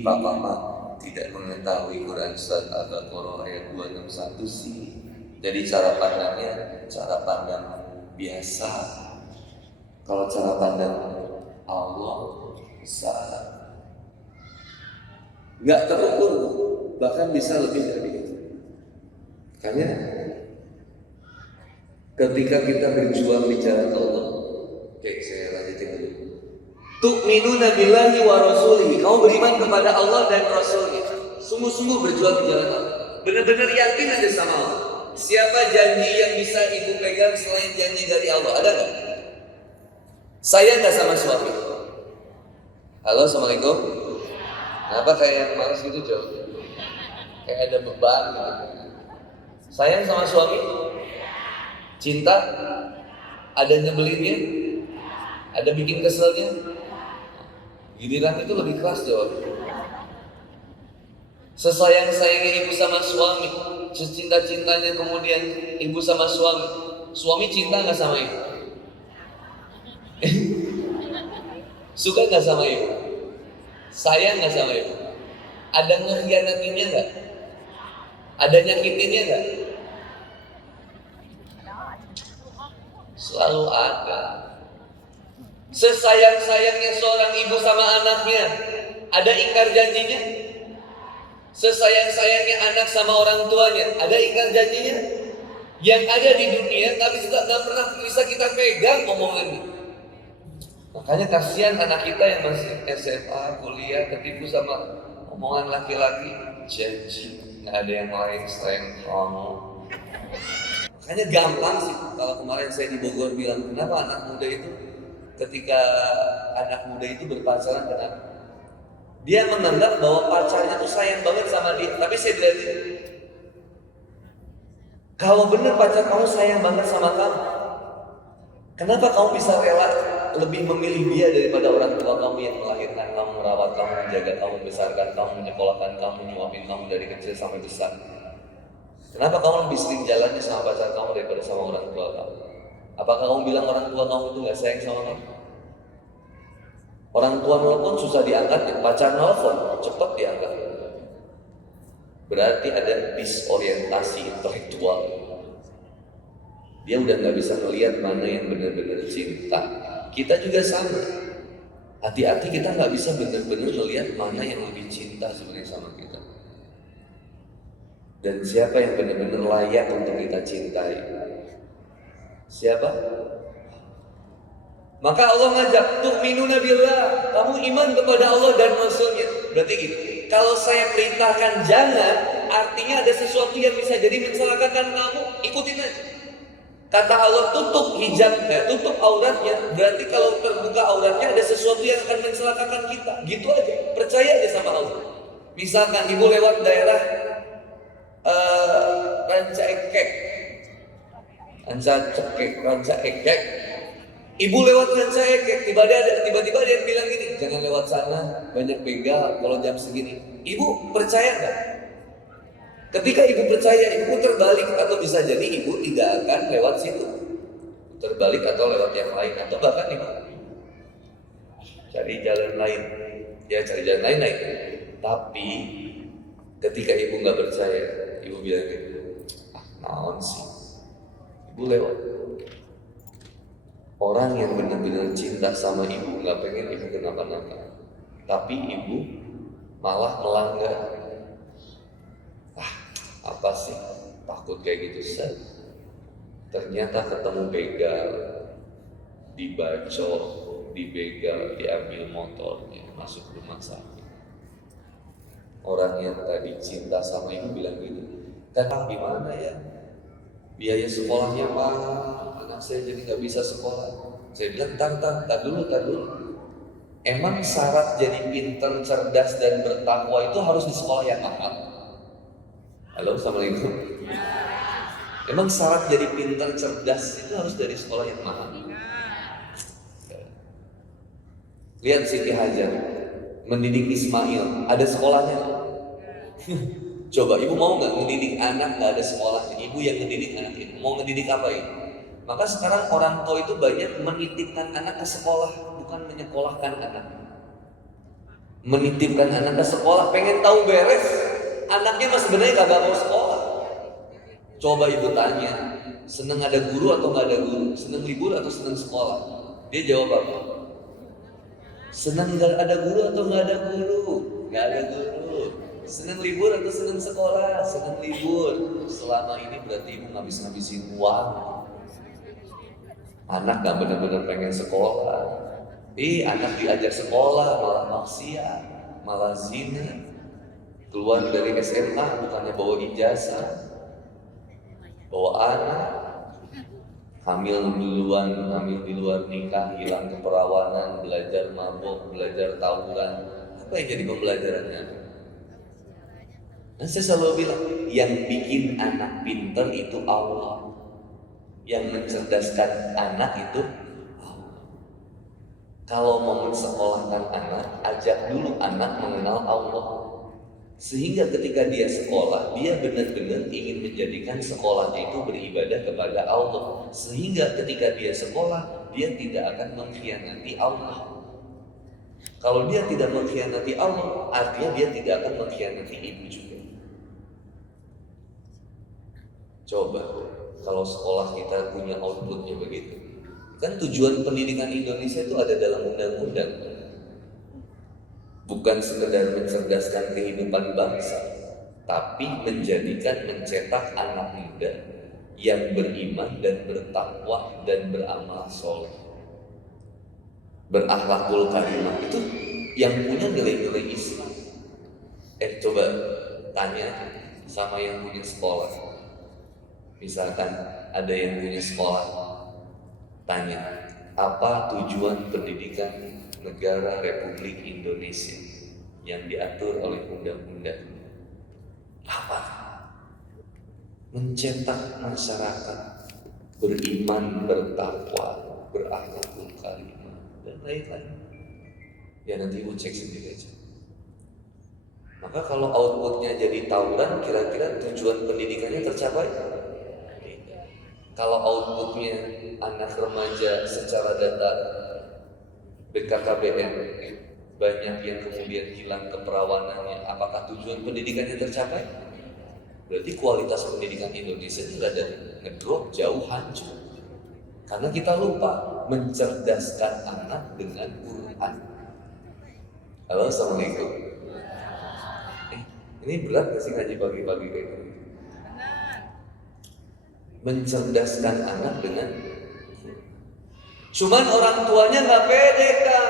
Papa mah tidak mengetahui Quran surat Al-Baqarah ayat 261 sih. Jadi cara pandangnya cara pandang biasa. Kalau cara pandang Allah besar, nggak terukur, bahkan bisa lebih dari itu. Makanya ketika kita berjuang di jalan Allah, oke, saya lanjutin dulu. Tu'minuna billahi wa rasulihi, kamu beriman kepada Allah dan Rasulnya, sungguh-sungguh berjuang di jalan Allah, benar-benar yakin aja sama Allah. Siapa janji yang bisa ibu pegang selain janji dari Allah? Ada nggak? Saya nggak sama suami. Halo, assalamualaikum. Kenapa kayak yang malas gitu jauh? Kayak ada beban gitu. Sayang sama suami? Cinta? Ada nyebelinnya? Ada bikin keselnya? Giliran itu lebih keras jawab. Sesayang-sayangnya ibu sama suami, secinta-cintanya kemudian ibu sama suami. Suami cinta nggak sama ibu? Suka nggak sama ibu? Sayang nggak sama ibu? Ada ngehianatinya nggak? Ada nyakitinnya nggak? Selalu ada. Sesayang-sayangnya seorang ibu sama anaknya, ada ingkar janjinya? Sesayang-sayangnya anak sama orang tuanya, ada ingkar janjinya? Yang ada di dunia tapi nggak pernah bisa kita pegang omongannya. Makanya kasihan anak kita yang masih SMA, kuliah, ketipu sama omongan laki-laki. Janji, nggak ada yang lain selain kamu. Makanya gampang sih. Kalau kemarin saya di Bogor bilang, kenapa anak muda itu ketika anak muda itu berpacaran, kenapa? Dia menganggap bahwa pacarnya tuh sayang banget sama dia. Tapi saya bilang, kalau benar pacar kamu sayang banget sama kamu, kenapa kamu bisa rela lebih memilih dia daripada orang tua kamu yang melahirkan kamu, merawat kamu, menjaga kamu, membesarkan kamu, menyekolahkan kamu, nyuapin kamu dari kecil sampai besar? Kenapa kamu lebih sering jalannya sama pacar kamu daripada sama orang tua kamu? Apakah kamu bilang orang tua kamu itu gak sayang sama kamu? Orang tua nelfon susah diangkat, pacar nelfon cepat diangkat. Berarti ada disorientasi intelektual. Dia udah gak bisa melihat mana yang benar-benar cinta. Kita juga sama. Hati-hati kita gak bisa benar-benar melihat mana yang lebih cinta sebenarnya sama kita. Dan siapa yang benar-benar layak untuk kita cintai? Siapa? Maka Allah ngajak, tu'minuna billah, kamu iman kepada Allah dan Rasulnya. Berarti gitu, kalau saya perintahkan jangan, artinya ada sesuatu yang bisa jadi mencelakakan kamu, ikutin aja. Kata Allah tutup hijabnya, tutup auratnya, berarti kalau terbuka auratnya ada sesuatu yang akan mencelakakan kita. Gitu aja, percaya aja sama Allah. Misalkan ibu lewat daerah Ranca Ekek, ibu lewat Ranca Ekek, tiba-tiba ada yang bilang gini, jangan lewat sana, banyak begal kalau jam segini. Ibu percaya nggak? Ketika ibu percaya, ibu terbalik, atau bisa jadi ibu tidak akan lewat situ, terbalik atau lewat yang lain, atau bahkan ibu cari jalan lain, cari jalan lain. Tapi ketika ibu nggak percaya, ibu bilang gitu, naon sih, ibu lewat. Orang yang benar-benar cinta sama ibu nggak pengen ibu kenapa-napa, tapi ibu malah melanggar. Apa sih, takut kayak gitu sih. Ternyata ketemu begal, dibacok, dibegal, diambil motornya, masuk rumah sakit. Orang yang tadi cinta sama ibu bilang gitu, kan gimana ya, biaya sekolahnya mahal, anak saya jadi nggak bisa sekolah. Saya bilang, tar dulu. Emang syarat jadi pintar, cerdas dan bertakwa itu harus di sekolah yang mahal? Halo, assalamualaikum. Emang syarat jadi pintar, cerdas itu harus dari sekolah yang mahal? Lihat Siti Hajar mendidik Ismail, ada sekolahnya. Coba ibu mau nggak mendidik anak nggak ada sekolahnya? Ibu yang mendidik anak itu mau mendidik apa itu? Maka sekarang orang tua itu banyak menitipkan anak ke sekolah, bukan menyekolahkan anak. menitipkan anak ke sekolah, pengen tahu beres, anaknya mas sebenarnya kagak mau sekolah. Coba ibu tanya, seneng ada guru atau nggak ada guru, seneng libur atau seneng sekolah? Dia jawab apa? Seneng nggak ada guru atau nggak ada guru? Nggak ada guru. Seneng libur atau seneng sekolah? Seneng libur. Selama ini berarti ibu ngabis-ngabisin uang. Anak nggak benar-benar pengen sekolah. Anak diajak sekolah malah maksiat, malah zina. Keluar dari SMA bukannya bawa ijazah, bawa anak, hamil duluan, hamil di luar nikah, hilang keperawanan, belajar mabok, belajar tawuran. Apa yang jadi pembelajarannya? Dan saya selalu bilang, yang bikin anak pintar itu Allah, yang mencerdaskan anak itu Allah. Kalau mau mensekolahkan anak, ajak dulu anak mengenal Allah. Sehingga ketika dia sekolah, dia benar-benar ingin menjadikan sekolahnya itu beribadah kepada Allah. Sehingga ketika dia sekolah, dia tidak akan mengkhianati Allah. Kalau dia tidak mengkhianati Allah, artinya dia tidak akan mengkhianati ibu juga. Coba, kalau sekolah kita punya outputnya begitu. Kan tujuan pendidikan Indonesia itu ada dalam undang-undang. Bukan sekedar mencerdaskan kehidupan bangsa, tapi mencetak anak muda yang beriman dan bertakwa dan beramal soleh, berakhlakul karimah, itu yang punya nilai-nilai Islam. Coba tanya sama yang punya sekolah. Misalkan ada yang punya sekolah, tanya, apa tujuan pendidikan negara Republik Indonesia yang diatur oleh undang-undang? Apa? Mencetak masyarakat beriman, bertakwa, berakhlakul karimah, dan lain-lain. Ya nanti ibu cek sendiri aja. Maka kalau outputnya jadi tawuran, kira-kira tujuan pendidikannya tercapai? Kalau outputnya anak remaja secara data BKKBN banyak yang kemudian hilang keperawanannya, apakah tujuan pendidikannya tercapai? Berarti kualitas pendidikan Indonesia itu ada ngedrop, jauh hancur. Karena kita lupa mencerdaskan anak dengan Quran. Halo, assalamualaikum. Ini berat gak sih ngaji pagi-pagi kayak gini? Mencerdaskan anak dengan, cuman orang tuanya nggak pede kan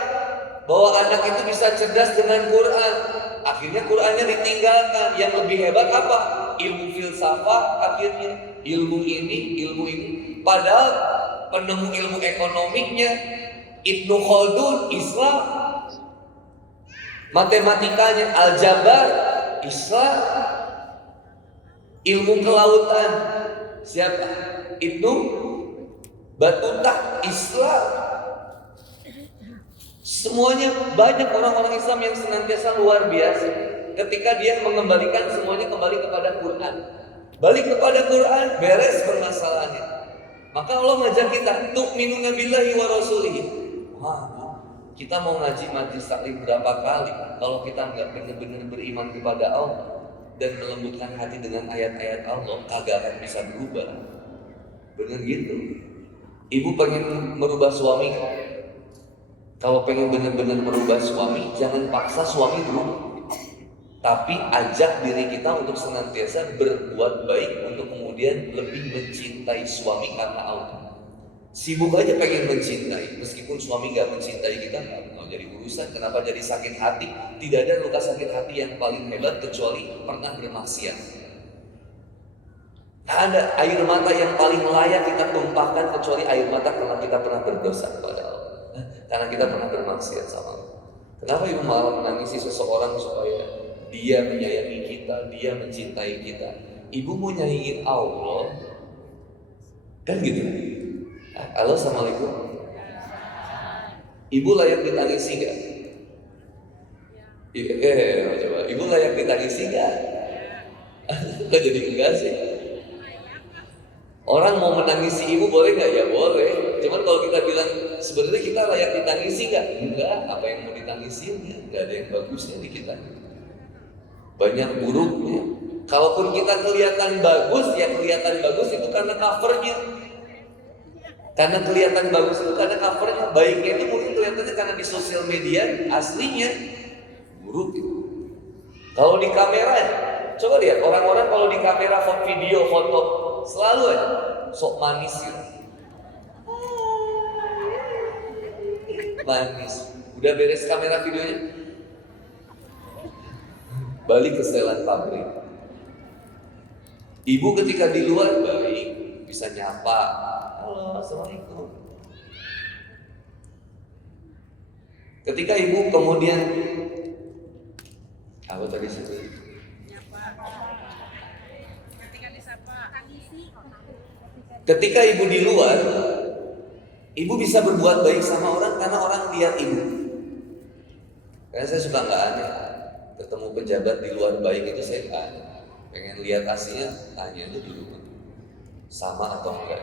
bahwa anak itu bisa cerdas dengan Quran. Akhirnya Qurannya ditinggalkan. Yang lebih hebat apa? Ilmu filsafat, akhirnya ilmu ini. Padahal penemu ilmu ekonomiknya Ibnu Khaldun Islam, matematikanya aljabar Islam, ilmu kelautan siapa? Ibnu Batuta Islam. Semuanya banyak orang-orang Islam yang senantiasa luar biasa. Ketika dia mengembalikan semuanya kembali kepada Quran, balik kepada Quran, beres permasalahannya. Maka Allah ngajak kita, tu'minuna billahi wa rasulihi. Wah, kita mau ngaji majlis taklim berapa kali kalau kita nggak benar-benar beriman kepada Allah dan melembutkan hati dengan ayat-ayat Allah, kagak akan bisa berubah. Bener gitu. Ibu pengen merubah suami, kalau pengen benar-benar merubah suami, jangan paksa suami berubah, tapi ajak diri kita untuk senantiasa berbuat baik untuk kemudian lebih mencintai suami karena Allah. Sibuk aja pengen mencintai, meskipun suami gak mencintai kita, nggak mau jadi urusan. Kenapa jadi sakit hati? Tidak ada luka sakit hati yang paling hebat kecuali pernah bermaksiat. Ada air mata yang paling layak kita tumpahkan kecuali air mata karena kita pernah berdosa kepada Allah, karena kita pernah bermaksiat sama Allah. Kenapa ibu malah menangisi seseorang supaya dia menyayangi kita, dia mencintai kita? Ibu mau nyaingin Allah, kan gitu? Halo, assalamualaikum. Ibu layak ditangisi gak? Coba, ibu layak ditangisi gak? Kok jadi enggak sih? Orang mau menangisi ibu boleh gak? Ya boleh. Cuman kalau kita bilang sebenarnya kita layak ditangisi nggak? Enggak. Apa yang mau ditangisinnya? Nggak ada yang bagusnya di kita. Banyak buruknya. Kalaupun kita kelihatan bagus, ya kelihatan bagus itu karena covernya. Karena kelihatan bagus itu karena covernya. Baiknya itu mungkin kelihatannya karena di sosial media, aslinya buruk itu. Kalau di kamera, coba lihat orang-orang kalau di kamera video foto selalu aja sok manis gitu. Manis. Udah beres kamera videonya, balik ke setelan pabrik. Ibu ketika di luar baik, bisa nyapa, halo, assalamualaikum. Ketika ibu kemudian apa tadi sebut? Ketika ibu di luar, ibu bisa berbuat baik sama orang karena orang lihat ibu. Karena saya suka nggak aneh, ketemu pejabat di luar baik itu saya nggak aneh. Pengen lihat aslinya, tanya aja di rumah. Sama atau enggak?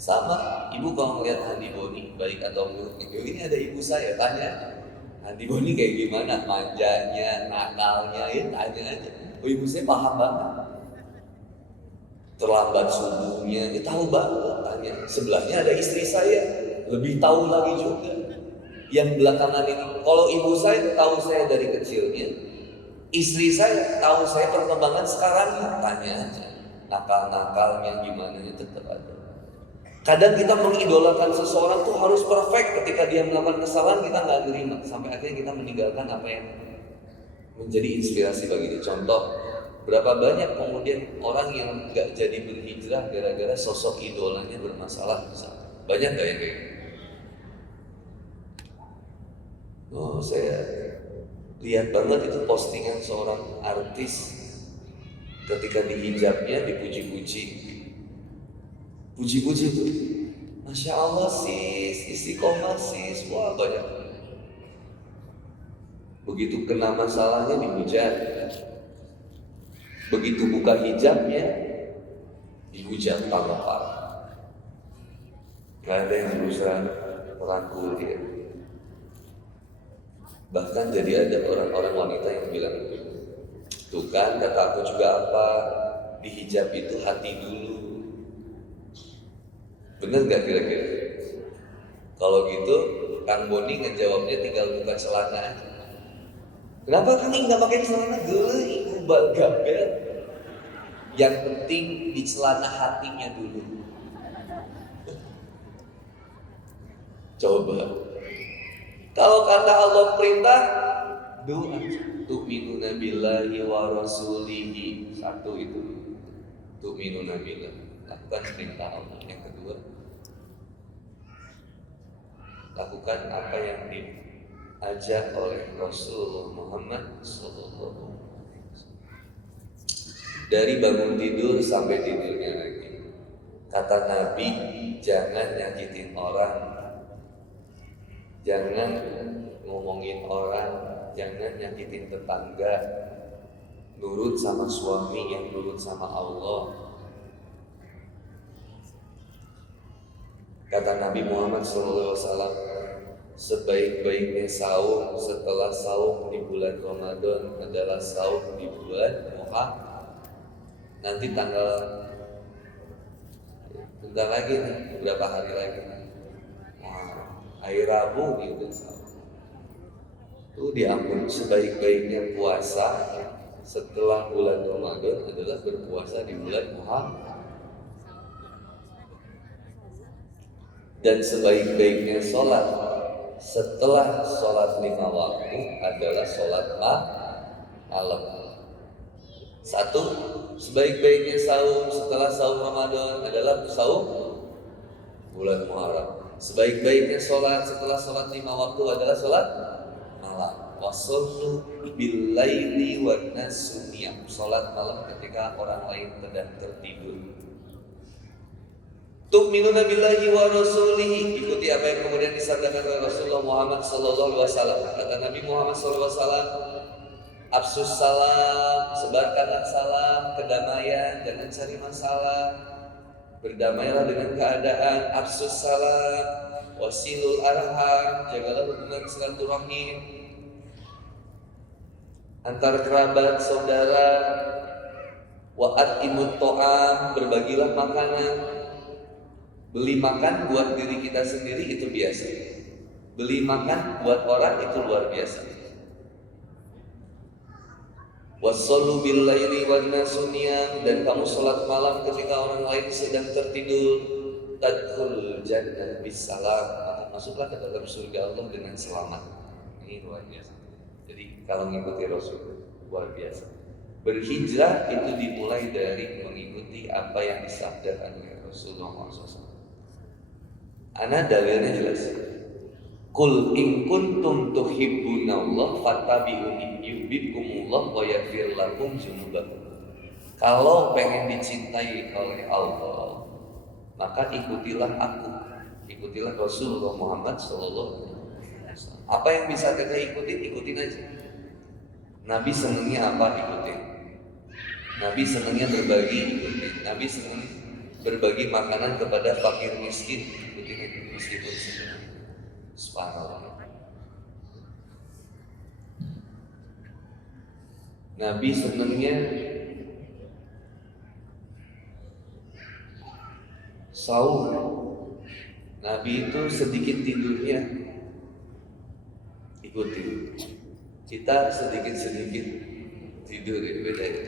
Sama, ibu kalau ngeliat Handi Boni baik atau buruk, ini ada ibu saya, tanya Handi Boni kayak gimana, manjanya, nakalnya, ya tanya aja. Oh ibu saya paham banget. Terlambat subuhnya, dia tahu banget, tanya. Sebelahnya ada istri saya, lebih tahu lagi juga. Yang belakangan ini, kalau ibu saya tahu saya dari kecilnya, istri saya tahu saya perkembangan sekarang, tanya aja. Nakal-nakalnya gimana, tetap ada. Kadang kita mengidolakan seseorang tuh harus perfect. Ketika dia melakukan kesalahan, kita nggak terima. Sampai akhirnya kita meninggalkan apa yang menjadi inspirasi bagi dia. Contoh, berapa banyak kemudian orang yang nggak jadi berhijrah gara-gara sosok idolanya bermasalah. Banyak nggak yang kayak gitu? Oh, saya lihat banget itu postingan seorang artis ketika di hijabnya dipuji-puji. Puji-puji tuh, Masya Allah sis, istiqomah sis, wah banyak. Begitu kena masalahnya dihujat. Begitu buka hijabnya dihujat tambah parah. Gak ada yang berusaha merangkul dia. Bahkan jadi ada orang-orang wanita yang bilang, tuh kan kata aku juga apa, di hijab itu hati dulu. Bener gak kira-kira? Kalau gitu, Kang Boni ngejawabnya tinggal buka celana aja. Kenapa kami nggak pakai celana? Geli, ibu balgabel. Yang penting di celana hatinya dulu. Coba. Kalau kata Allah perintah, doa. Tu'minuna billahi wa rasulihi. Satu itu. Tu'minuna billahi. Lakukan perintah Allah. Yang kedua, lakukan apa yang diajak oleh Rasulullah Muhammad SAW. Dari bangun tidur sampai tidurnya lagi. Kata Nabi, jangan nyakitin orang, jangan ngomongin orang, jangan nyakitin tetangga, nurut sama suami yang nurut sama Allah. Kata Nabi Muhammad SAW, sebaik-baiknya saum setelah saum di bulan Ramadan adalah saum di bulan Muharram. Nanti tanggal bentar lagi nih, beberapa hari lagi. Hari Rabu gitu saum. Itu diampun. Sebaik-baiknya puasa setelah bulan Ramadan adalah berpuasa di bulan Muharram. Dan sebaik-baiknya sholat setelah sholat 5 waktu adalah sholat malam. Satu, sebaik-baiknya saum setelah saum Ramadan adalah saum bulan Muharram. Sebaik-baiknya sholat setelah sholat 5 waktu adalah sholat malam. Wasallu bil-laili wan nasu niyam. Sholat malam ketika orang lain sedang tertidur. Tu'minuna billahi wa rasulihi. Ikuti apa yang kemudian disabdakan oleh Rasulullah Muhammad SAW. Kata Nabi Muhammad SAW, absus salam, sebarkanlah salam, kedamaian, jangan cari masalah. Berdamailah dengan keadaan, afsus salam, wasilul arham, jagalah hubungan silaturahim antar kerabat, saudara, wa'at imut to'am, berbagilah makanan. Beli makan buat diri kita sendiri itu biasa, beli makan buat orang itu luar biasa. Wassallu bil laili wan nasu niyam, dan kamu sholat malam ketika orang lain sedang tertidur. Tadkhul jannah bisalam, maka masuklah ke dalam surga Allah dengan selamat. Ini luar biasa. Jadi kalau mengikuti Rasul luar biasa. Berhijrah itu dimulai dari mengikuti apa yang disabdakan oleh Rasulullah SAW. Ana dalilnya jelas. Qul in kuntum tuhibbunallah fattabi'uni yuhibbukumullah wa yaghfir lakum dzunubakum. Kalau pengen dicintai oleh Allah, maka ikutilah aku, ikutilah Rasulullah Muhammad SAW. Apa yang bisa kita ikutin aja. Nabi senangnya apa, ikutin. Nabi senangnya berbagi, ikutin. Nabi senang berbagi makanan kepada fakir miskin, ikutin aja meskipun sedikit. Subhanallah. Nabi senangnya sahur. Nabi itu sedikit tidurnya, ikuti. Kita sedikit-sedikit tidur, beda ya.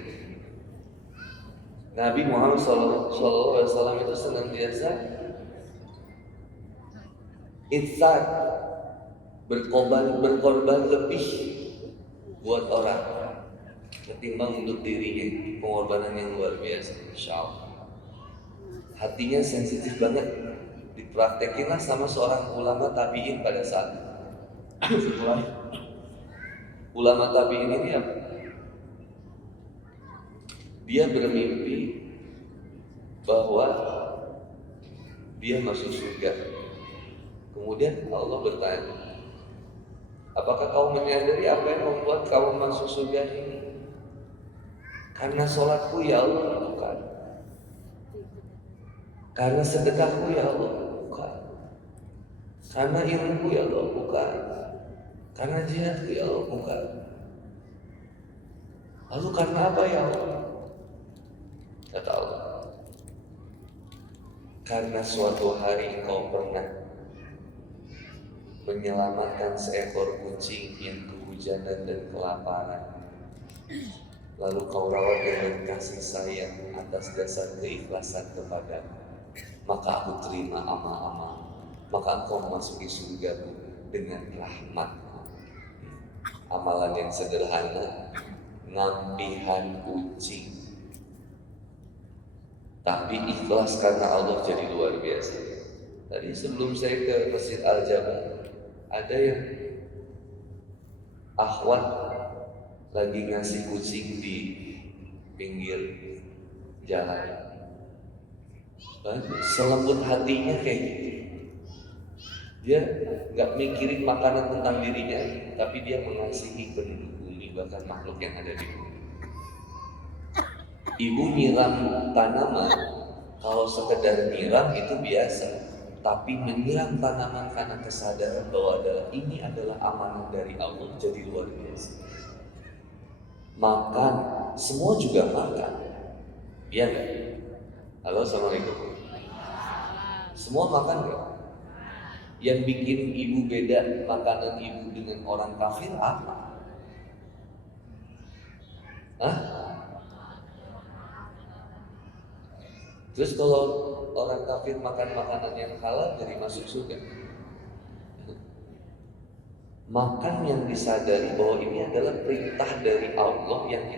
Nabi Muhammad SAW itu senantiasa insan, berkorban lebih buat orang ketimbang untuk dirinya, pengorbanan yang luar biasa. Insya Allah hatinya sensitif banget, dipraktekinlah sama seorang ulama tabi'in pada saat setelah ulama tabi'in ini apa? Dia bermimpi bahwa dia masuk surga. Kemudian Allah bertanya, apakah kau menyadari apa yang membuat kau masuk surga ini? Karena sholatku ya Allah, bukan. Karena sedekahku ya Allah, bukan. Karena ilmuku ya Allah, bukan. Karena jihadku ya Allah, bukan. Lalu karena apa ya Allah? Kata Allah, karena suatu hari kau pernah menyelamatkan seekor kucing yang kehujanan dan kelaparan, lalu kau rawat dengan kasih sayang atas dasar keikhlasan kepadaku, maka aku terima amal-amal, maka engkau memasuki surgaku dengan rahmatku. Amalan yang sederhana, ngampihan kucing, tapi ikhlas karena Allah jadi luar biasa. Tadi sebelum saya ke Masjid Al-Jabal, ada yang akhwat lagi ngasih kucing di pinggir jalan. Selembut hatinya kayak gitu. Dia nggak mikirin makanan tentang dirinya, tapi dia mengasihi penduduk bumi, bahkan makhluk yang ada di bumi. Ibu nyiram tanaman, kalau sekedar nyiram itu biasa, tapi menyiram tanaman karena kesadaran bahwa ini adalah amanah dari Allah, jadi luar biasa. Makan, semua juga makan, iya nggak? Halo, assalamualaikum. Semua makan nggak? Yang bikin ibu beda makanan ibu dengan orang kafir apa? Hah? Terus kalau orang kafir makan makanan yang halal jadi masuk surga? Makan yang disadari bahwa ini adalah perintah dari Allah yang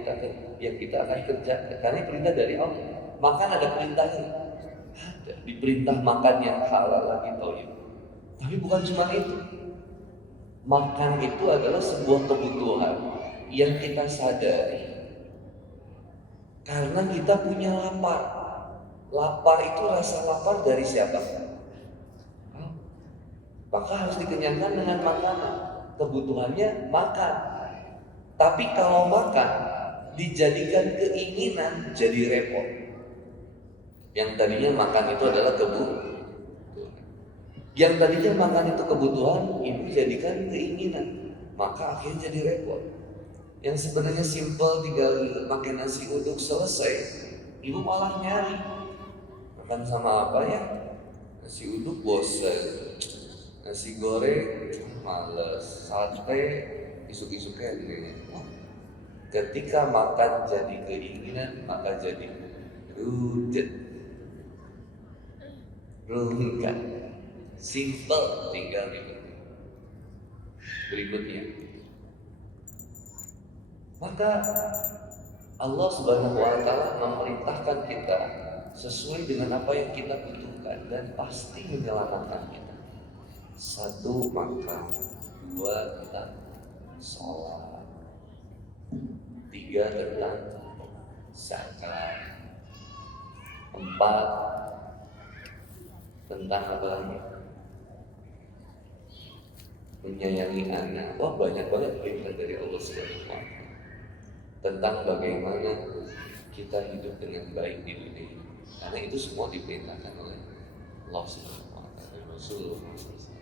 kita akan kerjakan, karena perintah dari Allah. Makan ada perintahnya, ada diperintah makan yang halal lagi tauhid. Tapi bukan cuma itu. Makan itu adalah sebuah kebutuhan yang kita sadari karena kita punya lapar. Lapar itu rasa lapar dari siapa? Maka harus dikenyangkan dengan makanan. Kebutuhannya makan. Tapi kalau makan dijadikan keinginan, jadi repot. Yang tadinya makan itu adalah kebutuhan. Yang tadinya makan itu kebutuhan, ibu jadikan keinginan. Maka akhirnya jadi repot. Yang sebenarnya simpel, tinggal makan nasi uduk selesai, ibu malah nyari. Makan sama apa ya? Nasi uduk bosan, nasi goreng males, sate isuk-isuknya gitu. Ketika makan jadi keinginan, maka jadi rudet, rungkat, simple, tinggal gitu. Berikutnya, maka Allah Subhanahu wa Ta'ala memerintahkan kita sesuai dengan apa yang kita butuhkan dan pasti menyelamatkan kita. 1, makan. 2, tentang sholat. 3, tentang zakat. 4, tentang apa lagi? Menyayangi anak. Wah, banyak banget perintah dari Allah Subhanahu wa Ta'ala tentang bagaimana kita hidup dengan baik di dunia. Karena itu semua diperintahkan oleh Allah Subhanahu wa Ta'ala dan Rasulullah SAW.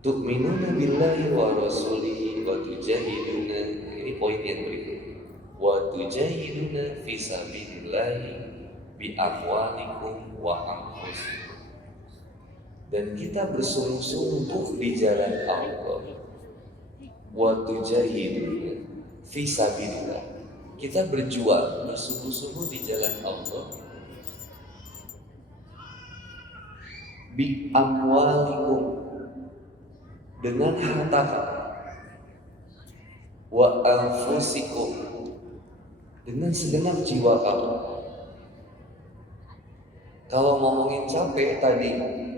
Tu'minuna billahi wa rasulihi wa tujahiduna, ini poin yang berikutnya. Wa tujahiduna fi sabilillahi bi amwalikum wa anfusikum. Dan kita bersungguh-sungguh di jalan Allah. Wa tujahiduna fi sabilillah. Kita berjuang bersungguh-sungguh di jalan Allah. Bi amwalikum, dengan harta kamu. Wa anfusikum, dengan segenap jiwa kamu. Kalau ngomongin capek tadi,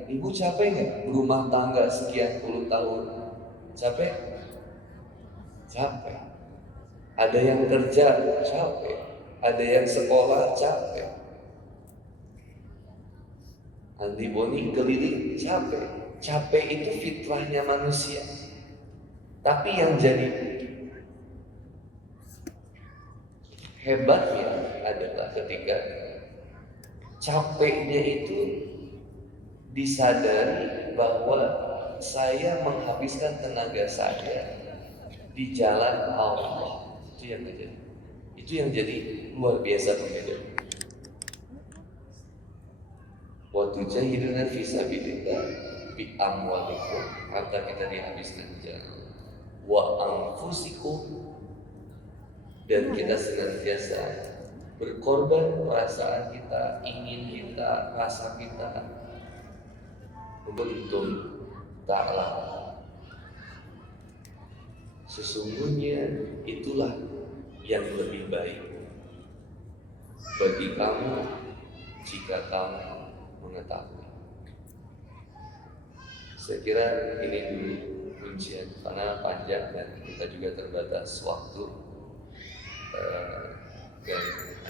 ibu capek nggak berumah tangga sekian puluh tahun? Capek? Capek. Ada yang kerja capek, ada yang sekolah capek. Andi Boni keliling capek. Capek itu fitrahnya manusia. Tapi yang jadi hebatnya adalah ketika capeknya itu disadari bahwa saya menghabiskan tenaga saya di jalan Allah. Itu yang jadi luar biasa pembeda. Wa tujahiduna fi sabilillah bi amwalikum, harta kita dihabiskan di jalan. Wa anfusikum, dan kita senantiasa berkorban perasaan kita, ingin kita, rasa kita untuk ta'ala. Sesungguhnya itulah yang lebih baik bagi kamu jika kamu mengetahui. Saya kira ini dulu kuncian, karena panjang dan kita juga terbatas waktu dan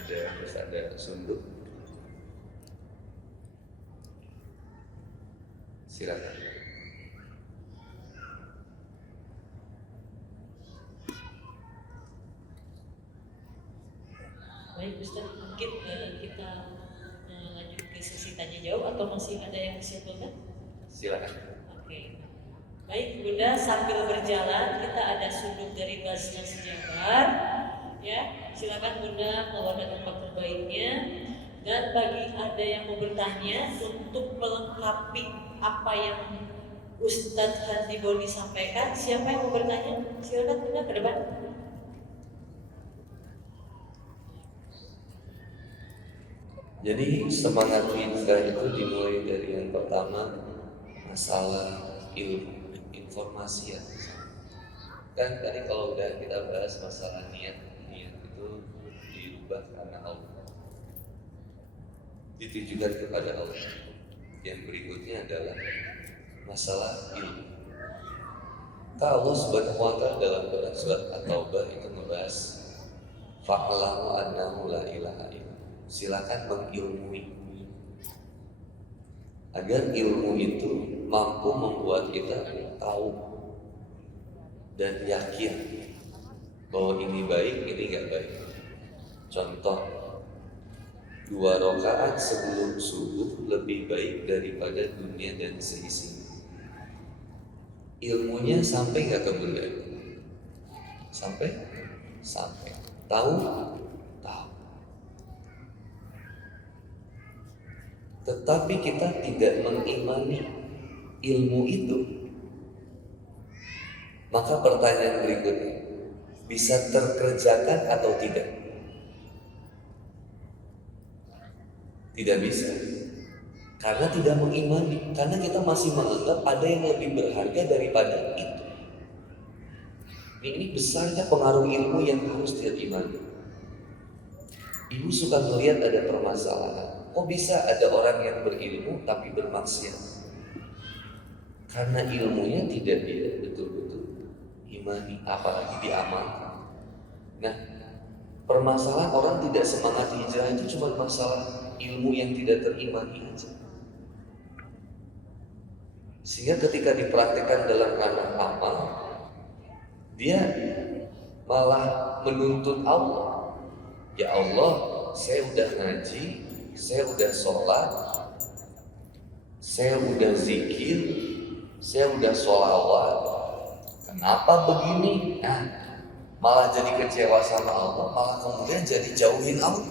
harus ada sunduk. Silakan. Baik Ustaz, mungkin kita lanjut ke sesi tanya jawab atau masih ada yang disimpulkan? Silakan. Oke. Baik Bunda, sambil berjalan kita ada sunduk dari Basnas Jabar. Ya, silakan Bunda melakukan tempat terbaiknya. Dan bagi ada yang mau bertanya untuk melengkapi apa yang Ustadz Handi Boni sampaikan, siapa yang mau bertanya? Silakan Bunda ke depan. Jadi semangat kita itu dimulai dari yang pertama, masalah ilmu, informasi ya. Kan tadi kalau udah kita bahas masalah niat itu diubah karena Allah, ditujukan kepada Allah. Yang berikutnya adalah masalah ilmu. Allah Subhanahu wa Ta'ala dalam surat At-Taubah itu membahas fa'alamu annahu la ilaha illallah. Silakan mengilmui, agar ilmu itu mampu membuat kita tahu dan yakin bahwa ini baik, ini nggak baik. Contoh, 2 rakaat sebelum subuh lebih baik daripada dunia dan seisinya. Ilmunya sampai nggak ke bunda? Sampai? Sampai. Tahu? Tahu. Tetapi kita tidak mengimani ilmu itu. Maka pertanyaan berikutnya, bisa terkerjakan atau tidak? Tidak bisa. Karena tidak mengimani, karena kita masih menganggap ada yang lebih berharga daripada itu. Ini besarnya pengaruh ilmu yang harus diimani. Ibu suka melihat ada permasalahan. Kok bisa ada orang yang berilmu tapi bermaksiat? Karena ilmunya tidak dia betul-betul imani, apalagi diamalkan. Nah, permasalahan orang tidak semangat hijrah itu cuma masalah ilmu yang tidak terimani aja. Sehingga ketika dipraktikkan dalam ranah amal, dia malah menuntut Allah. Ya Allah, saya udah ngaji, saya udah sholat, saya udah zikir, saya udah sholawat. Kenapa begini? Nah, malah jadi kecewa sama Allah, malah kemudian jadi jauhin Allah.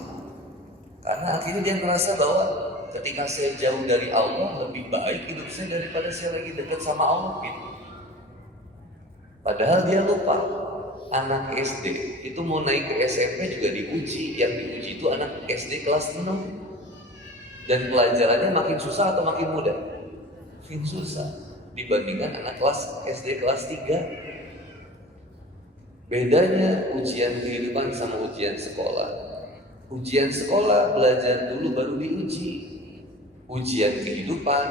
Karena akhirnya dia merasa bahwa ketika saya jauh dari Allah, lebih baik hidup saya daripada saya lagi dekat sama Allah gitu. Padahal dia lupa, anak SD itu mau naik ke SMP juga diuji. Yang diuji itu anak SD kelas 6. Dan pelajarannya makin susah atau makin mudah? Makin susah dibandingkan anak kelas SD kelas 3. Bedanya ujian kehidupan sama ujian sekolah. Ujian sekolah belajar dulu baru diuji. Ujian kehidupan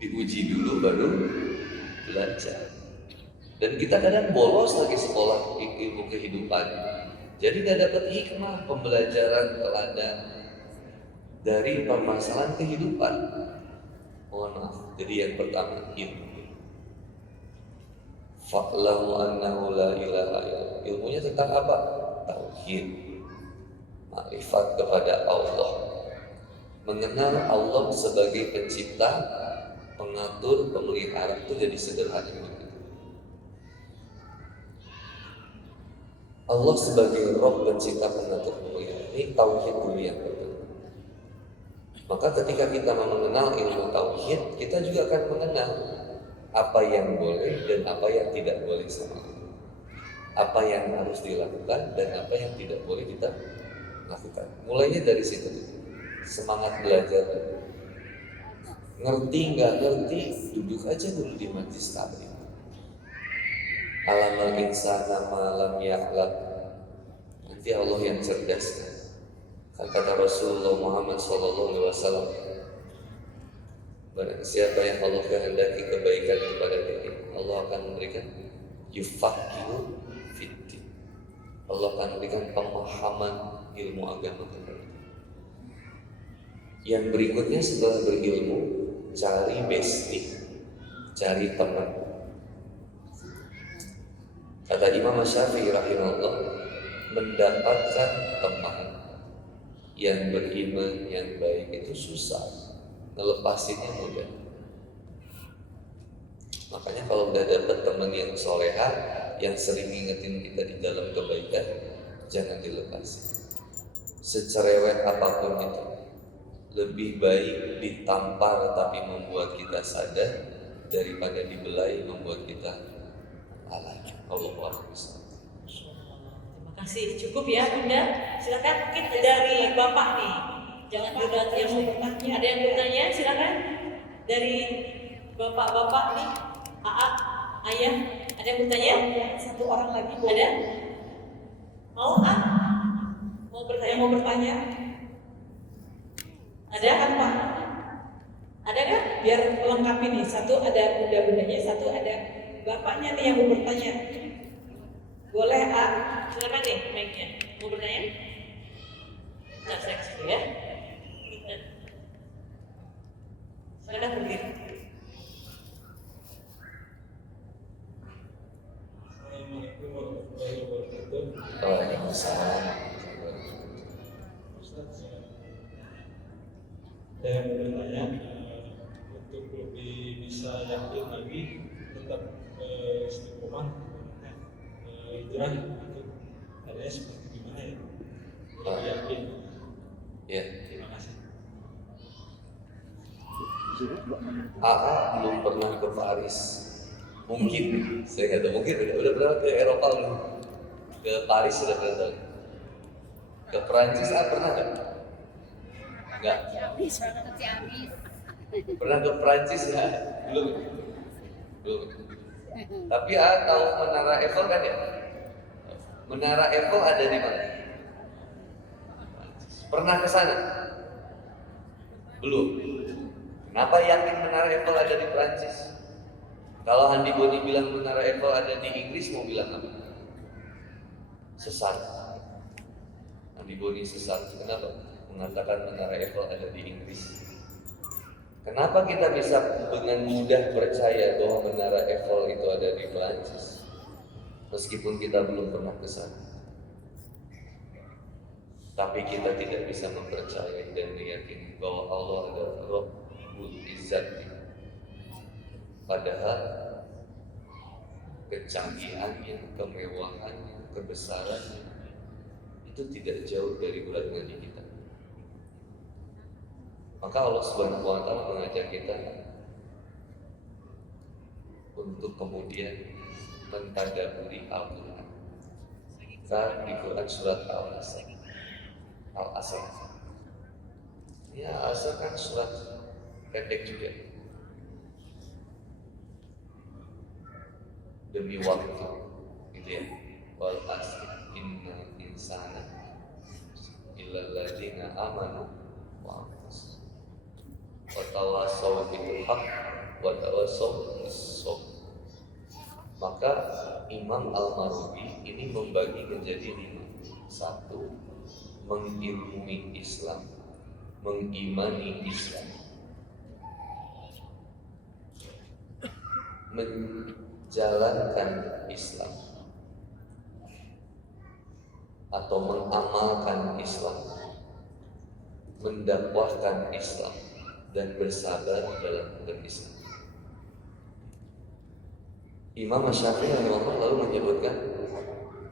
diuji dulu baru belajar. Dan kita kadang bolos lagi sekolah ilmu kehidupan. Jadi tidak dapat hikmah pembelajaran teladan dari permasalahan kehidupan. Mohon maaf. Jadi yang pertama ilmu. Fa'lamu annahu la ilaha illallah. Ilmunya tentang apa? Tauhid, makrifat kepada Allah, mengenal Allah sebagai pencipta, pengatur, pemelihara. Itu jadi sederhana. Allah sebagai Rabb, pencipta, pengatur, pemelihara. Ini tauhid dulu yang pertama. Maka ketika kita mengenal ilmu tauhid, kita juga akan mengenal apa yang boleh dan apa yang tidak boleh sama Allah. Apa yang harus dilakukan dan apa yang tidak boleh kita lakukan. Mulainya dari situ. Semangat belajar. Ngerti nggak ngerti, duduk aja dulu di majlis taklim. Alamal insana malam ya'lam. Nanti Allah yang cerdaskan. Kata Rasulullah Muhammad SAW, barang siapa yang Allah kehendaki kebaikan kepada dia, Allah akan memberikan yufaqihu fiddin. Allah akan memberikan pemahaman ilmu agama kepada dia. Yang berikutnya setelah berilmu, cari bestie, cari teman. Kata Imam Syafi'i rahimahullah, mendapatkan teman yang beriman, yang baik itu susah, ngelepasinnya mudah. Makanya kalau udah dapat teman yang soleha, yang sering ngingetin kita di dalam kebaikan, jangan dilepasin. Secerewet apapun itu, lebih baik ditampar tapi membuat kita sadar daripada dibelai membuat kita lalai. Allahu Akbar. Terima kasih. Cukup ya Bunda. Silakan mungkin dari Bapak nih. Jangan Bunda yang mau bertanya. Ada yang bertanya? Silakan. Dari Bapak-bapak nih, ayah, ada yang bertanya? Satu orang lagi Ada? Mau Mau bertanya? mau bertanya. Ada kan Pak? Ada kan? Biar melengkapi nih. Satu ada bunda-bundanya, satu ada bapaknya nih yang mau bertanya. Boleh Silakan nih mic-nya. Mau bertanya? Nah, saya kesini ya. Silakan berdiri. Waalaikumsalam. Ustaz, saya mau bertanya untuk lebih bisa yakin lagi tetap istiqomah hijrah itu caranya seperti gimana ya? Lebih yakin. Ya. Terima kasih. AA belum pernah ke Paris. Mungkin, saya nggak tahu. Mungkin udah pernah ke Eropa belum? Ke Paris sudah pernah tahu. Ke Perancis pernah nggak? Nggak. Pernah ke Perancis nggak? Belum. Belum. Tapi tahu Menara Eiffel kan ya? Menara Eiffel ada di mana? Pernah ke sana? Belum. Kenapa yakin Menara Eiffel ada di Perancis? Kalau Andi Boni bilang Menara Eiffel ada di Inggris, mau bilang apa? Sesat. Andi Boni sesat. Kenapa? Mengatakan Menara Eiffel ada di Inggris. Kenapa kita bisa dengan mudah percaya bahwa Menara Eiffel itu ada di Perancis? Meskipun kita belum pernah ke sana. Tapi kita tidak bisa mempercayai dan meyakini bahwa Allah adalah Rabbul Izzati. Padahal kecanggihannya, kemewahannya, kebesarannya itu tidak jauh dari berat nadi kita. Maka Allah Subhanahu wa Ta'ala mengajak kita untuk kemudian mentadaburi Al-Quran. Kita di Quran surat Al-Asr. Ya, Al-Asr kan surat pendek juga. Demi waktu, gitu ya. Wal asr inna insana illal ladzina amanu wa tawasaw bil haqq wa tawasaw bis sabr. Maka Imam Al-Marubi ini membagi menjadi 5. 1. Mengilmui Islam, mengimani Islam, menjalankan Islam atau mengamalkan Islam, mendakwahkan Islam, dan bersabar dalam berislam. Imam Syafi'i rahimahullah lalu menyebutkan,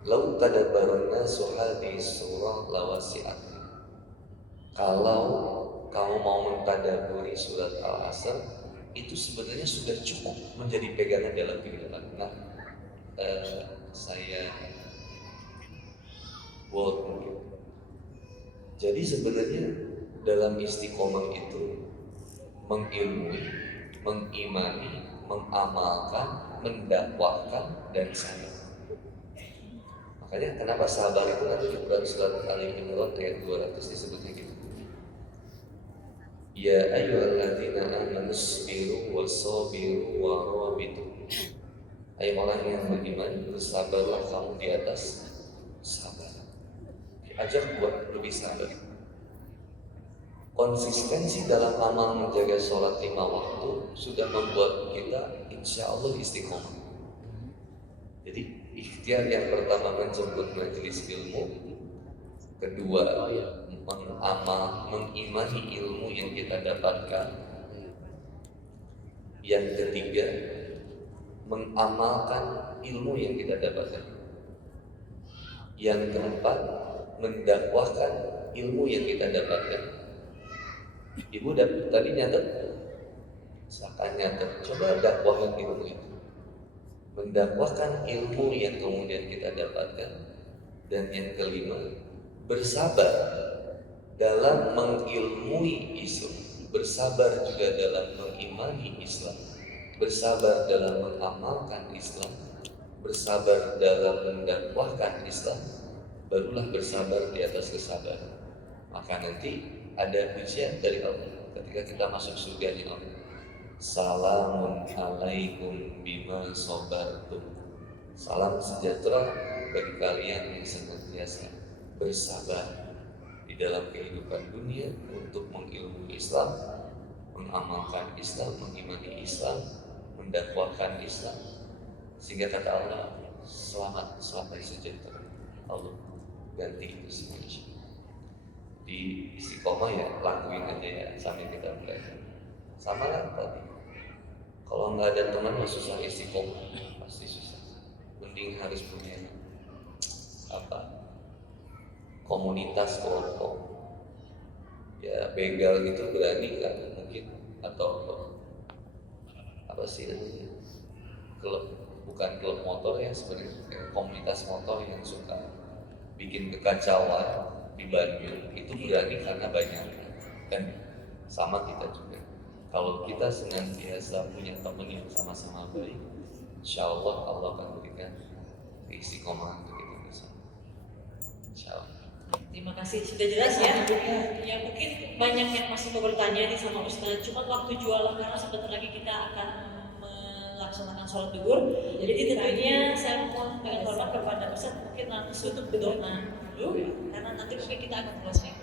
"Lau tadabbarna hadhihi surah lawasi'at." Kalau kamu mau mentadaburi surat Al-Asr, itu sebenarnya sudah cukup menjadi pegangan dalam kehidupan. Nah, saya quote mungkin. Jadi sebenarnya dalam istiqomah itu mengilmui, mengimani, mengamalkan, mendakwahkan, dan sabar. Makanya kenapa sabar itu nanti di Quran surat Ali Imran ayat 200 disebutnya gitu. Ya ayyuhalladzina amanu sabiru wasabiru warabitu. Hai orang yang beriman, bersabarlah kamu di atas sabar. Diajak buat lebih sabar. Konsistensi dalam amal menjaga sholat 5 waktu sudah membuat kita insya Allah istiqomah. Jadi ikhtiar yang pertama menjemput majelis ilmu, kedua mengimani ilmu yang kita dapatkan, yang ketiga mengamalkan ilmu yang kita dapatkan, yang keempat mendakwahkan ilmu yang kita dapatkan. Ibu tadi nyatet, silakan nyatet, coba dakwahkan ilmu itu, mendakwahkan ilmu yang kemudian kita dapatkan. Dan yang kelima, bersabar dalam mengilmui Islam, bersabar juga dalam mengimani Islam, bersabar dalam mengamalkan Islam, bersabar dalam mendakwahkan Islam, barulah bersabar di atas kesabaran. Maka nanti ada pujian dari Allah ketika kita masuk surga Allah. Salamun alaikum bima sabartum. Salam sejahtera bagi kalian yang senantiasa bersabar di dalam kehidupan dunia untuk mengilmui Islam, mengamalkan Islam, mengimani Islam, mendakwahkan Islam, sehingga kata Allah, selamat sampai sejahtera. Allah ganti itu semua. Di istiqomah ya lakuin aja ya sambil kita belajar. Sama lah tadi. Kalau nggak ada teman mah susah istiqomah, pasti susah. Mending harus punya komunitas kelompok. Ya begal gitu berani kan mungkin, atau apa sih namanya, klub, bukan klub motor ya sebenarnya, komunitas motor yang suka bikin kekacauan di Bandung itu berani karena banyak. Dan sama kita juga, kalau kita senantiasa punya teman yang sama-sama baik, insya Allah Allah akan berikan istiqomah untuk kita bersama, insya Allah. Terima kasih, sudah jelas ya. Ya mungkin banyak yang masih mau bertanya nih sama Ustaz. Cuma waktu jualan karena sebentar lagi kita akan melaksanakan sholat duhur. Jadi tentunya saya mohon hormat kepada Ustaz mungkin langsung tutup doa dulu, karena nanti mungkin kita akan closing.